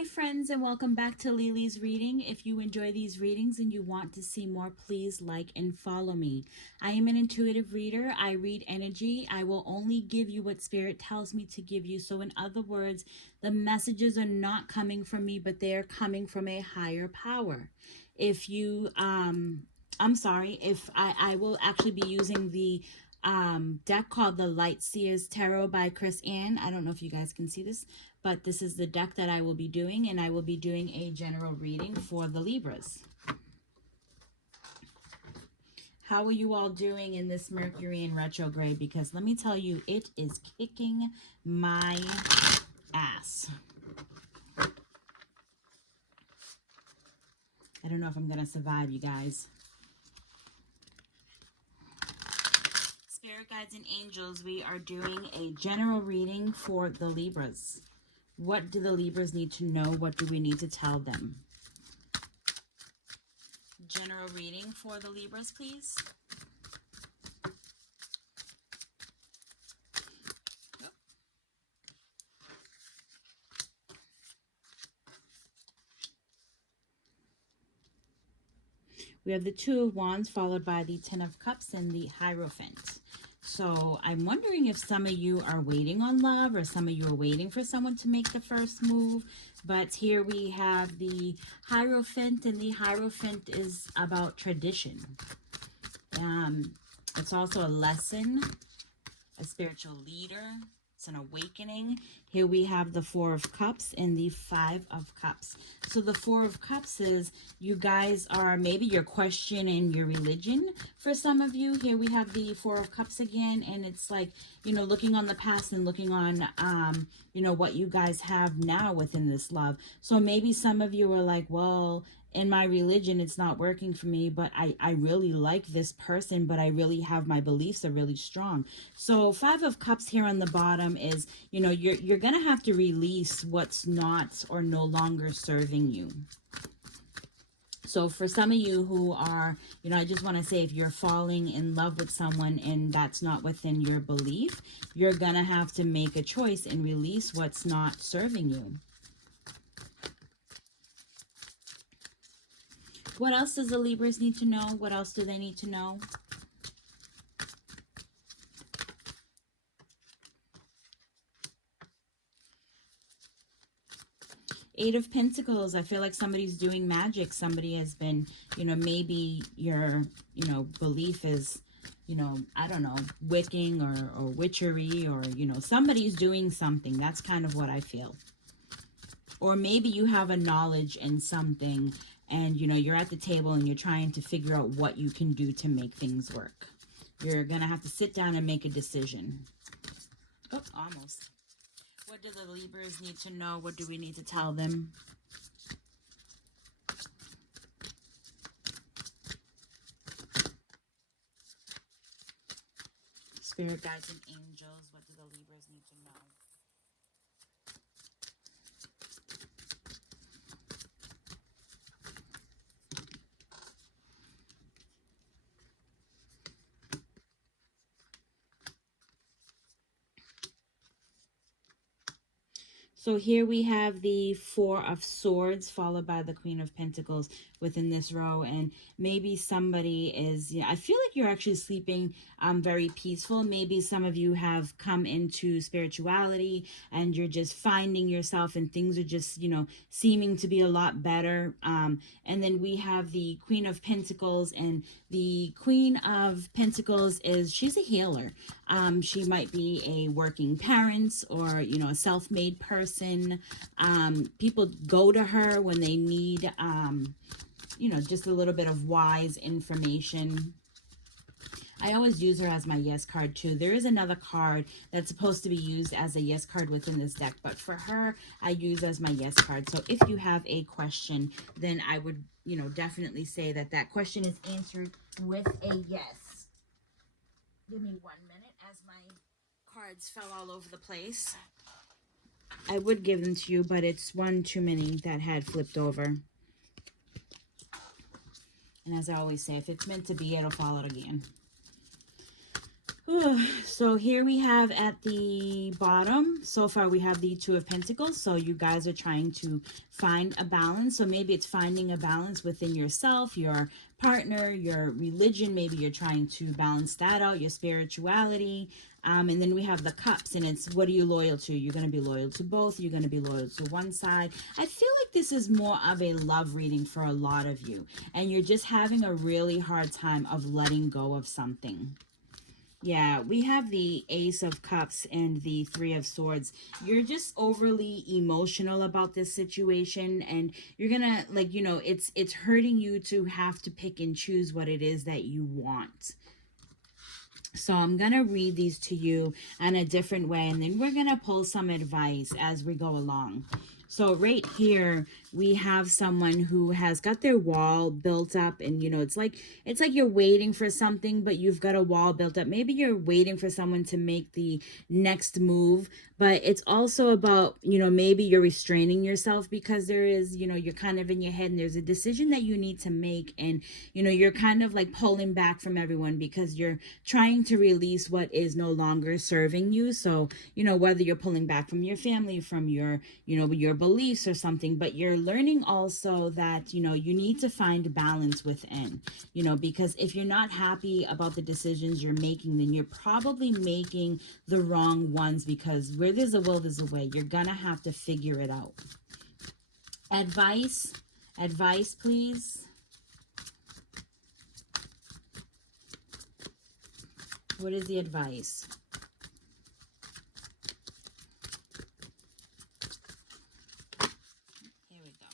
Hi friends, and welcome back to Lily's reading. If you enjoy these readings and you want to see more, please like and follow me. I am an intuitive reader. I read energy. I will only give you what spirit tells me to give you. So in other words, the messages are not coming from me, but they are coming from a higher power. If you I'm sorry, if I will actually be using the deck called the Light Seers Tarot by Chris Ann. I don't know if you guys can see this, but this is the deck that I will be doing, and I will be doing a general reading for the Libras. How are you all doing in this Mercury in retrograde? Because let me tell you, it is kicking my ass. I don't know if I'm going to survive, you guys. Spirit guides and angels, we are doing a general reading for the Libras. What do the Libras need to know? What do we need to tell them? General reading for the Libras, please. We have the Two of Wands followed by the Ten of Cups and the Hierophant. So I'm wondering if some of you are waiting on love, or some of you are waiting for someone to make the first move. But here we have the Hierophant, and the Hierophant is about tradition. It's also a lesson, a spiritual leader. It's an awakening. Here we have the Four of Cups and the Five of Cups. So the Four of Cups is you guys are, maybe you're questioning your religion for some of you. Here we have the Four of Cups again, and it's like, you know, looking on the past and looking on, you know, what you guys have now within this love. So maybe some of you are like, well, in my religion, it's not working for me, but I really like this person, but I really have, my beliefs are really strong. So Five of Cups here on the bottom is, you know, you're going to have to release what's not or no longer serving you. So for some of you who are, you know, I just want to say, if you're falling in love with someone and that's not within your belief, you're going to have to make a choice and release what's not serving you. What else does the Libras need to know? What else do they need to know? Eight of Pentacles. I feel like somebody's doing magic. Somebody has been, you know, maybe your, you know, belief is, you know, I don't know, wicking or witchery, or, you know, somebody's doing something. That's kind of what I feel. Or maybe you have a knowledge in something, and, you know, you're at the table and you're trying to figure out what you can do to make things work. You're going to have to sit down and make a decision. Oh, almost. What do the Libras need to know? What do we need to tell them? Spirit guides and angels, what do the Libras need to know? So here we have the Four of Swords followed by the Queen of Pentacles within this row. And maybe somebody is, yeah, I feel like you're actually sleeping very peaceful. Maybe some of you have come into spirituality and you're just finding yourself, and things are just, you know, seeming to be a lot better. And then we have the Queen of Pentacles, and the Queen of Pentacles is, she's a healer. She might be a working parent, or, you know, a self-made person. People go to her when they need, you know, just a little bit of wise information. I always use her as my yes card too. There is another card that's supposed to be used as a yes card within this deck, but for her, I use as my yes card. So if you have a question, then I would, you know, definitely say that that question is answered with a yes. Give me 1 minute as my cards fell all over the place. I would give them to you, but it's one too many that had flipped over. And as I always say, if it's meant to be, it'll fall out again. So here we have at the bottom, so far we have the Two of Pentacles. So you guys are trying to find a balance. So maybe it's finding a balance within yourself, your partner, your religion. Maybe you're trying to balance that out, your spirituality. And then we have the Cups, and it's what are you loyal to? You're going to be loyal to both. You're going to be loyal to one side. I feel like this is more of a love reading for a lot of you. And you're just having a really hard time of letting go of something. Yeah, we have the Ace of Cups and the Three of Swords. You're just overly emotional about this situation, and you're gonna, like, you know, it's hurting you to have to pick and choose what it is that you want. So I'm going to read these to you in a different way, and then we're going to pull some advice as we go along. So right here, we have someone who has got their wall built up, and, you know, it's like you're waiting for something, but you've got a wall built up. Maybe you're waiting for someone to make the next move, but it's also about, you know, maybe you're restraining yourself because there is, you know, you're kind of in your head and there's a decision that you need to make, and, you know, you're kind of like pulling back from everyone because you're trying to release what is no longer serving you. So, you know, whether you're pulling back from your family, from your, you know, your beliefs or something, but you're learning also that, you know, you need to find balance within, you know, because if you're not happy about the decisions you're making, then you're probably making the wrong ones, because where there's a will, there's a way. You're gonna have to figure it out. Advice, please. What is the advice? Here we go.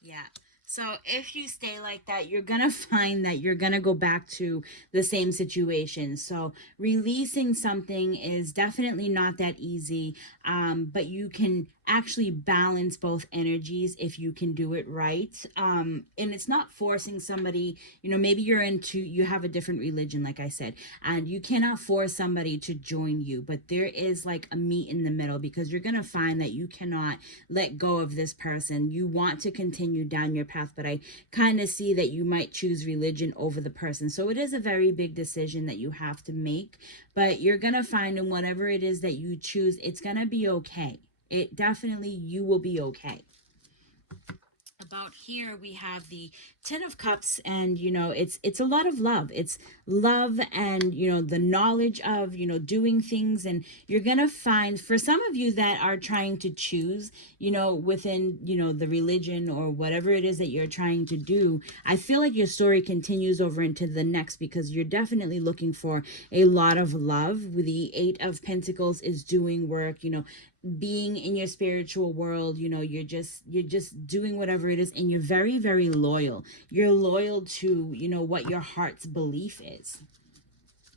Yeah. So if you stay like that, you're going to find that you're going to go back to the same situation. So releasing something is definitely not that easy, but you can actually balance both energies if you can do it right. And it's not forcing somebody, you know, maybe you have a different religion, like I said, and you cannot force somebody to join you, but there is like a meet in the middle, because you're going to find that you cannot let go of this person. You want to continue down your path, but I kind of see that you might choose religion over the person. So it is a very big decision that you have to make, but you're going to find in whatever it is that you choose, it's going to be okay. It definitely, you will be okay. About here we have the Ten of Cups, and, you know, it's a lot of love. It's love and, you know, the knowledge of, you know, doing things. And you're gonna find, for some of you that are trying to choose, you know, within, you know, the religion or whatever it is that you're trying to do, I feel like your story continues over into the next, because you're definitely looking for a lot of love. The Eight of Pentacles is doing work, you know, being in your spiritual world. You know, you're just doing whatever it is, and you're very, very loyal. You're loyal to, you know, what your heart's belief is.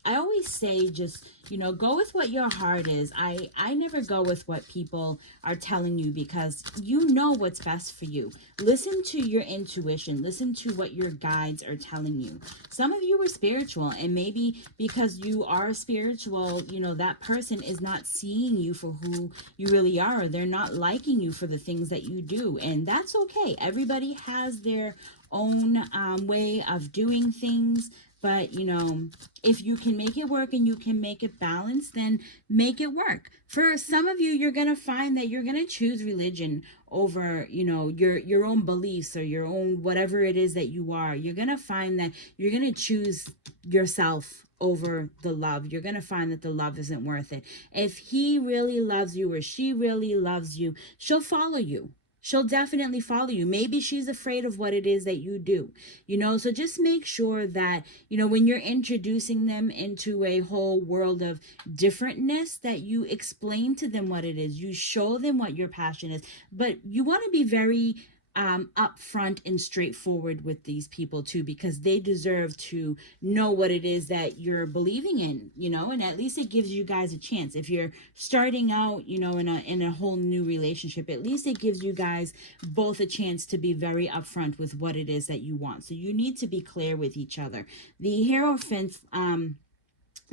I always say, just, you know, go with what your heart is. I never go with what people are telling you, because you know what's best for you. Listen to your intuition. Listen to what your guides are telling you. Some of you are spiritual, and maybe because you are spiritual, you know, that person is not seeing you for who you really are. Or they're not liking you for the things that you do, and that's okay. Everybody has their own way of doing things. But, you know, if you can make it work and you can make it balanced, then make it work. For some of you, you're going to find that you're going to choose religion over, you know, your own beliefs or your own whatever it is that you are. You're going to find that you're going to choose yourself over the love. You're going to find that the love isn't worth it. If he really loves you or she really loves you, she'll follow you. She'll definitely follow you. Maybe she's afraid of what it is that you do, you know. So just make sure that, you know, when you're introducing them into a whole world of differentness, that you explain to them what it is. You show them what your passion is, but you want to be very upfront and straightforward with these people too, because they deserve to know what it is that you're believing in, you know. And at least it gives you guys a chance. If you're starting out, you know, in a whole new relationship, at least it gives you guys both a chance to be very upfront with what it is that you want. So you need to be clear with each other. The Hierophant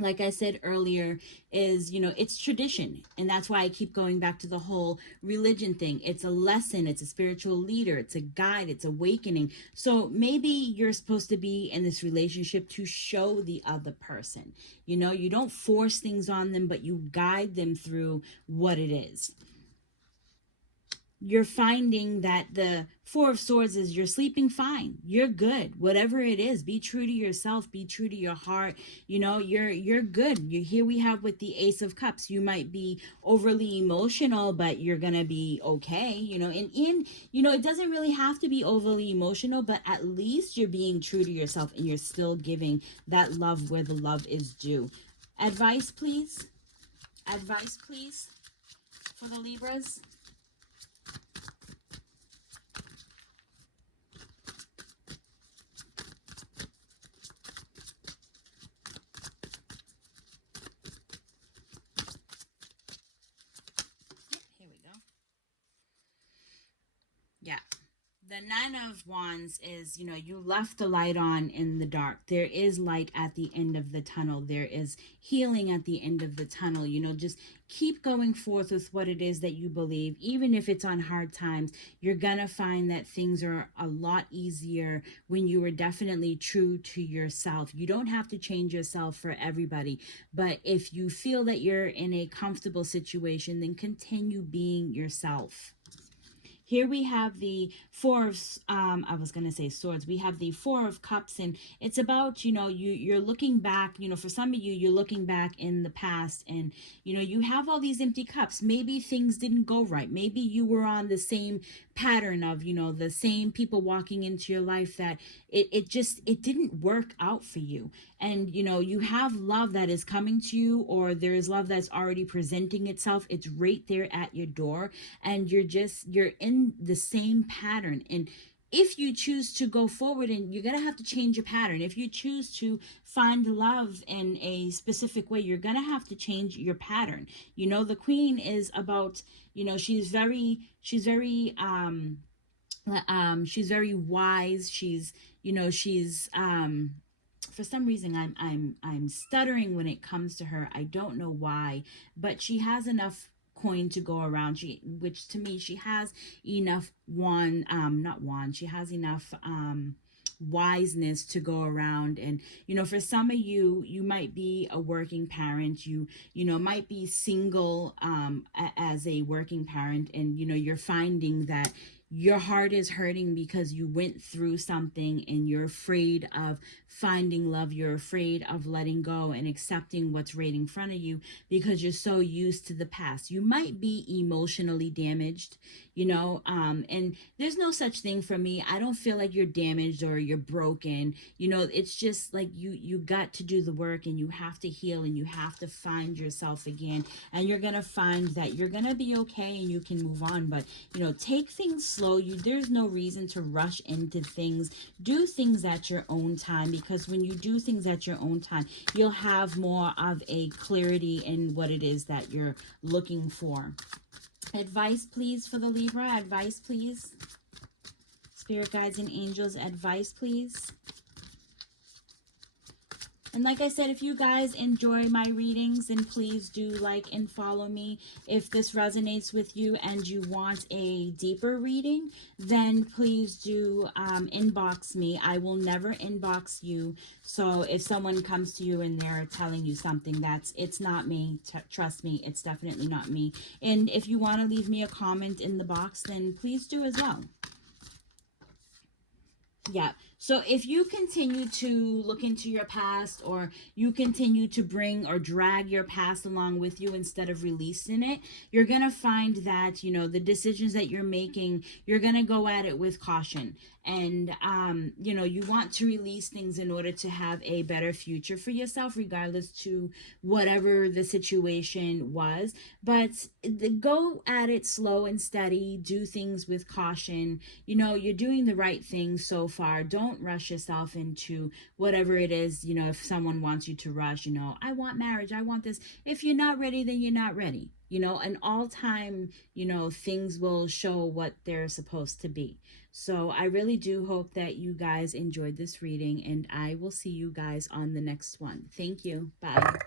like I said earlier, is, it's tradition. And that's why I keep going back to the whole religion thing. It's a lesson, it's a spiritual leader, it's a guide, it's awakening. So maybe you're supposed to be in this relationship to show the other person. You don't force things on them, but you guide them through what it is. You're finding that the Four of Swords is you're sleeping fine. You're good. Whatever it is, be true to yourself, be true to your heart. You're good. Here we have with the Ace of Cups. You might be overly emotional, but you're gonna be okay. It doesn't really have to be overly emotional, but at least you're being true to yourself and you're still giving that love where the love is due. Advice, please. Advice, please, for the Libras. Here we go. Yeah. The Nine of Wands is, you left the light on in the dark. There is light at the end of the tunnel. There is healing at the end of the tunnel. Just keep going forth with what it is that you believe. Even if it's on hard times, you're going to find that things are a lot easier when you are definitely true to yourself. You don't have to change yourself for everybody. But if you feel that you're in a comfortable situation, then continue being yourself. Here we have the Four of, I was going to say Swords. We have the Four of Cups, and it's about, you're looking back, for some of you, you're looking back in the past, and, you have all these empty cups. Maybe things didn't go right. Maybe you were on the same pattern of, the same people walking into your life that it didn't work out for you. And, you have love that is coming to you, or there is love that's already presenting itself. It's right there at your door, and you're in the same pattern. And if you choose to go forward, and you're going to have to change your pattern. If you choose to find love in a specific way, you're going to have to change your pattern. The Queen is about, she's very wise. She's for some reason I'm stuttering when it comes to her. I don't know why, but she has enough coin to go around. Which to me, she has enough not wand. She has enough wiseness to go around. And for some of you, you might be a working parent. You might be single as a working parent, and you're finding that your heart is hurting because you went through something and you're afraid of finding love. You're afraid of letting go and accepting what's right in front of you because you're so used to the past. You might be emotionally damaged, and there's no such thing for me. I don't feel like you're damaged or you're broken. It's just like you got to do the work, and you have to heal, and you have to find yourself again, and you're going to find that you're going to be okay and you can move on. But, take things slow. There's no reason to rush into things. Do things at your own time, because when you do things at your own time, you'll have more of a clarity in what it is that you're looking for. Advice, please, for the Libra. Advice, please. Spirit guides and angels, advice, please. And like I said, if you guys enjoy my readings, then please do like and follow me. If this resonates with you and you want a deeper reading, then please do inbox me. I will never inbox you. So if someone comes to you and they're telling you something, it's not me. Trust me, it's definitely not me. And if you want to leave me a comment in the box, then please do as well. Yeah. So if you continue to look into your past, or you continue to bring or drag your past along with you instead of releasing it, you're going to find that, the decisions that you're making, you're going to go at it with caution. And, you want to release things in order to have a better future for yourself, regardless to whatever the situation was. But go at it slow and steady. Do things with caution. You're doing the right thing so far. Don't rush yourself into whatever it is. If someone wants you to rush, I want marriage, I want this. If you're not ready, then you're not ready. and all time, things will show what they're supposed to be. So I really do hope that you guys enjoyed this reading, and I will see you guys on the next one. Thank you. Bye.